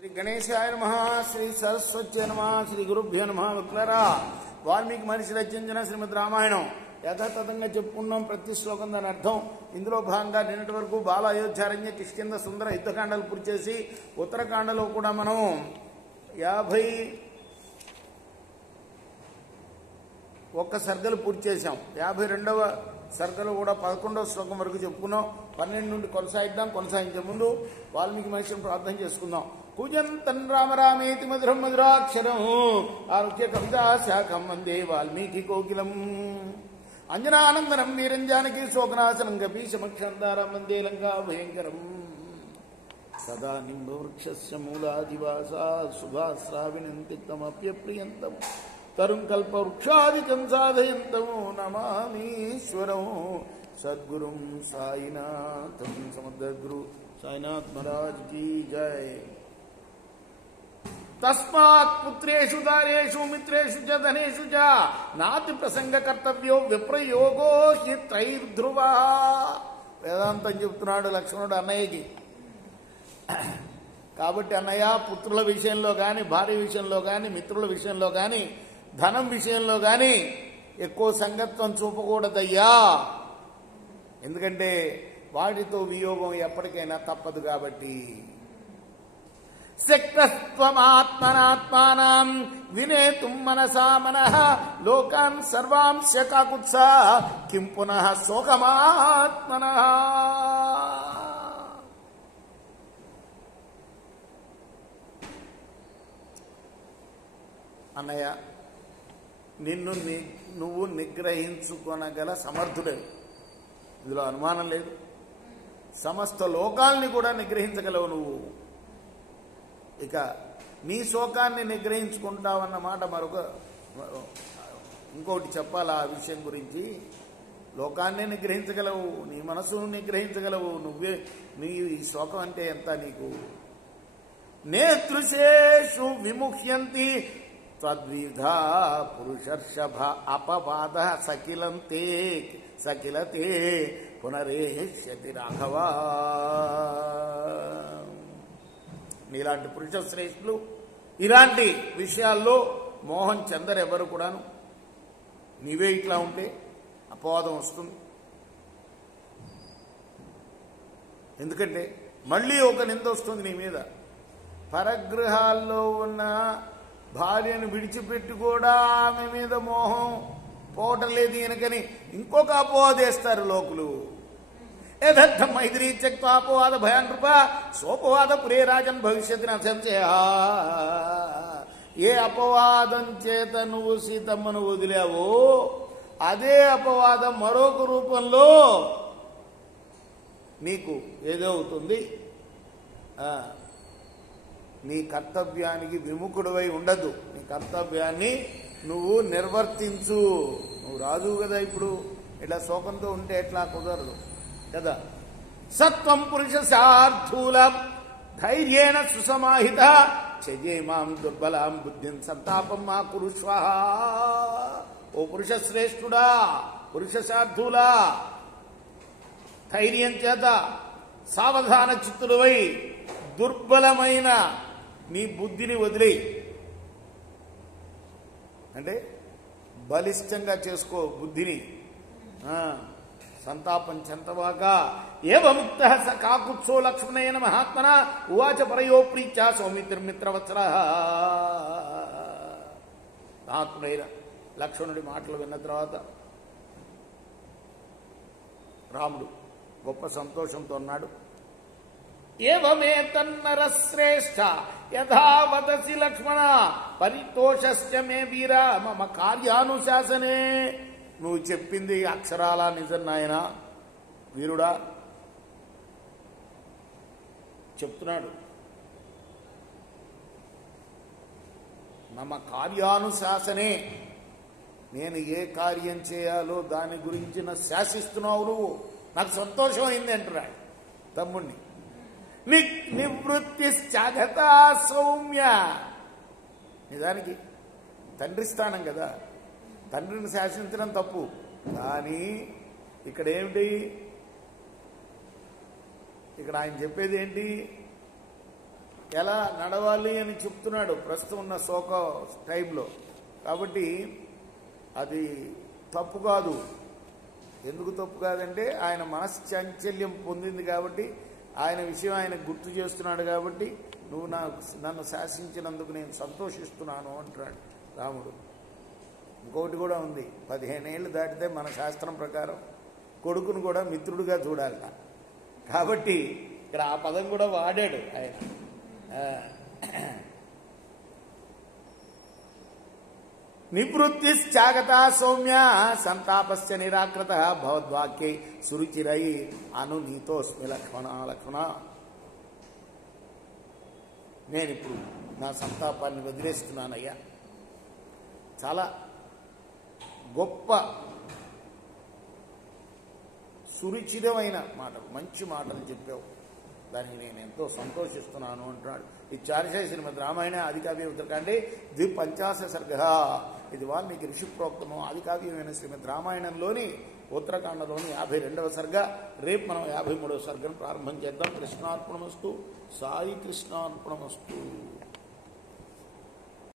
శ్రీ గణేశాయ నమః, శ్రీ సరస్వత్యై నమః, శ్రీ గురుభ్యో నమః. మిత్రులారా, వాల్మీకి మహర్షి రచించిన శ్రీమద్ రామాయణం యథాతథంగా చెప్పుకున్నాం. ప్రతి శ్లోకం దాని అర్థం. ఇందులో భాగంగా నిన్నటి వరకు బాల అయోధ్యారణ్య కిష్కింద సుందర యుద్ధకాండాలు పూర్తి చేసి ఉత్తరకాండలో కూడా మనం 51 సర్గలు పూర్తి చేశాం. 52వ సర్గలు కూడా 11వ శ్లోకం వరకు చెప్పుకున్నాం. 12 నుండి కొనసాగించే ముందు వాల్మీకి మహర్షిని ప్రార్థన చేసుకుందాం. కూజంతన్ రామ రామేతి మధురం మధురాక్షరం ఆరుహ్య కవితా శాఖం వందే వాల్మీకి కోకిలం అంజనానందనం వీరం జానకి శోకనాశనం కపీశమక్షందారం వందే లంకా భయంకరం సదా నింబవృక్షస్య మూలాదివాసా శుభాశ్రావినంతిక్తమప్యప్రియంతం తరుం కల్పవృక్షాదికం సాధయంతం నమామీశ్వరం సద్గురుం సాయినాథం. సమర్థగురు సాయినాథ్ మహారాజ్ కీ జై. తస్మాత్ పుత్రేషు దారేషు మిత్రేషు చ ధనేషు చ నాతి ప్రసంగ కర్తవ్యో విప్రయోగో హి త్రైర్ధ్రువ. వేదాంతం చెప్తున్నాడు లక్ష్మణుడు అన్నయ్యకి. కాబట్టి అన్నయ్య, పుత్రుల విషయంలో కానీ, భార్య విషయంలో కానీ, మిత్రుల విషయంలో కానీ, ధనం విషయంలో కానీ ఎక్కువ సంగత్వం చూపకూడదయ్యా. ఎందుకంటే వాటితో వియోగం ఎప్పటికైనా తప్పదు. కాబట్టి శక్తస్త్వమాత్మనాత్మానం వినేతుం మనసా మనః లోకాన్ సర్వాంశ కాకుత్సా కిం పునః శోకమాత్మనః. అన్నయ్య, నువ్వు నిగ్రహించుకొనగల సమర్థుడే, ఇందులో అనుమానం లేదు. సమస్త లోకాల్ని కూడా నిగ్రహించగలవు నువ్వు. ఇక నీ శోకాన్ని నిగ్రహించుకుంటావన్నమాట ఇంకోటి చెప్పాలి. ఆ విషయం గురించి లోకాన్ని నిగ్రహించగలవు, నీ మనసును నిగ్రహించగలవు. నీ శోకం అంటే ఎంత నీకు. నేతృశేషు విముహ్యంతి తద్విధా పురుషర్షభ అపవాద సకిలతే పునరేష్యతి రాఘవా. నీలాంటి పురుష శ్రేష్ఠులు ఇలాంటి విషయాల్లో మోహం చెందరు ఎవరు కూడాను. నీవే ఇట్లా ఉంటే అపవాదం వస్తుంది. ఎందుకంటే మళ్ళీ ఒక నింద వస్తుంది నీ మీద. పరగృహాల్లో ఉన్న భార్యను విడిచిపెట్టి కూడా ఆమె మీద మోహం పోవటం లేదు ఈయనకని ఇంకొక అపవాదేస్తారు లోకులు. యథర్థం మైత్రీ త్యక్వాపవాద భయానృప సోపవాద పురే రాజన్ భవిష్యత్ సంశయ. ఏ అపవాదం చేత నువ్వు సీతమ్మను వదిలావో అదే అపవాదం మరొక రూపంలో నీకు ఏదవుతుంది. నీ కర్తవ్యానికి విముఖుడివై ఉండదు. నీ కర్తవ్యాన్ని నువ్వు నిర్వర్తించు. నువ్వు రాజువు కదా. ఇప్పుడు ఇట్లా శోకంతో ఉంటే ఎట్లా కుదరదు కదా. సత్వం పురుష శార్థూలం ధైర్యేణ సుసమాహిత చజేమాం దుర్బలాం బుద్ధిం సంతాపం మా కురుష్వ. ఓ పురుష శ్రేష్ఠుడా, పురుష శార్థూలా, ధైర్యం చేత సావధాన చిత్తులవై దుర్బలమైన నీ బుద్ధిని వదిలే. అంటే బలిష్టంగా చేసుకో బుద్ధిని. సంతాపం చెంతవాక ఏవముక్త స కాకుత్సో లక్ష్మణేన మహాత్మన ఉవాచ పరయో ప్రీత్యా సౌమిత్రమిత్రవత్సర. మహాత్ముడైన లక్ష్మణుడి మాటలు విన్న తర్వాత రాముడు గొప్ప సంతోషంతో అన్నాడు. ఏవమే తన్నర శ్రేష్ఠ యథా వదసి లక్ష్మణ పరితోషస్య మే వీర మమ కార్యానుశాసనే. నువ్వు చెప్పింది అక్షరాలా నిజం నాయన వీరుడా. చెప్తున్నాడు, మమ కార్యానుశాసనే. నేను ఏ కార్యం చేయాలో దాని గురించి శాసిస్తున్నావు నువ్వు. నాకు సంతోషం అయింది అంటున్నాడు తమ్ముణ్ణి. నివృత్తిశ్చాగత సౌమ్య. నిజానికి తండ్రి స్థానం కదా, తండ్రిని శాసించడం తప్పు. కానీ ఇక్కడ ఏమిటి, ఇక్కడ ఆయన చెప్పేది ఏంటి, ఎలా నడవాలి అని చెప్తున్నాడు ప్రస్తుతం ఉన్న శోక టైంలో. కాబట్టి అది తప్పు కాదు. ఎందుకు తప్పు కాదంటే ఆయన మనశ్చాంచల్యం పొందింది కాబట్టి, ఆయన విషయం ఆయన గుర్తు చేస్తున్నాడు కాబట్టి, నువ్వు నన్ను శాసించినందుకు నేను సంతోషిస్తున్నాను అంటున్నాడు రాముడు. ఇంకొకటి కూడా ఉంది, 15 ఏళ్ళు దాటితే మన శాస్త్రం ప్రకారం కొడుకును కూడా మిత్రుడిగా చూడాలట. కాబట్టి ఇక్కడ ఆ పదం కూడా వాడాడు ఆయన. నివృత్తిశ్చాగత సౌమ్య సంతాపస్య నిరాకృత భవద్వాక్యై సురుచిరై అను నీతోస్మి లక్ష్మణ. నేనిప్పుడు నా సంతాపాన్ని వదిలేస్తున్నానయ్యా. చాలా గొప్ప సురుచిరమైన మాటలు, మంచి మాటలు చెప్పావు, దానికి నేను ఎంతో సంతోషిస్తున్నాను అంటున్నాడు. ఈ చారిశేష శ్రీమద్ రామాయణ ఆదికావ్య ఉత్తరకాండే 250 సర్గ. ఇది వాల్మీకి ఋషి ప్రోక్తము ఆదికావ్యమైన శ్రీమద్ రామాయణంలోని ఉత్తరకాండలోని 52వ సర్గ. రేపు మనం 53వ సర్గను ప్రారంభం చేద్దాం. కృష్ణార్పణమస్తు. సాయి కృష్ణార్పణమస్తు.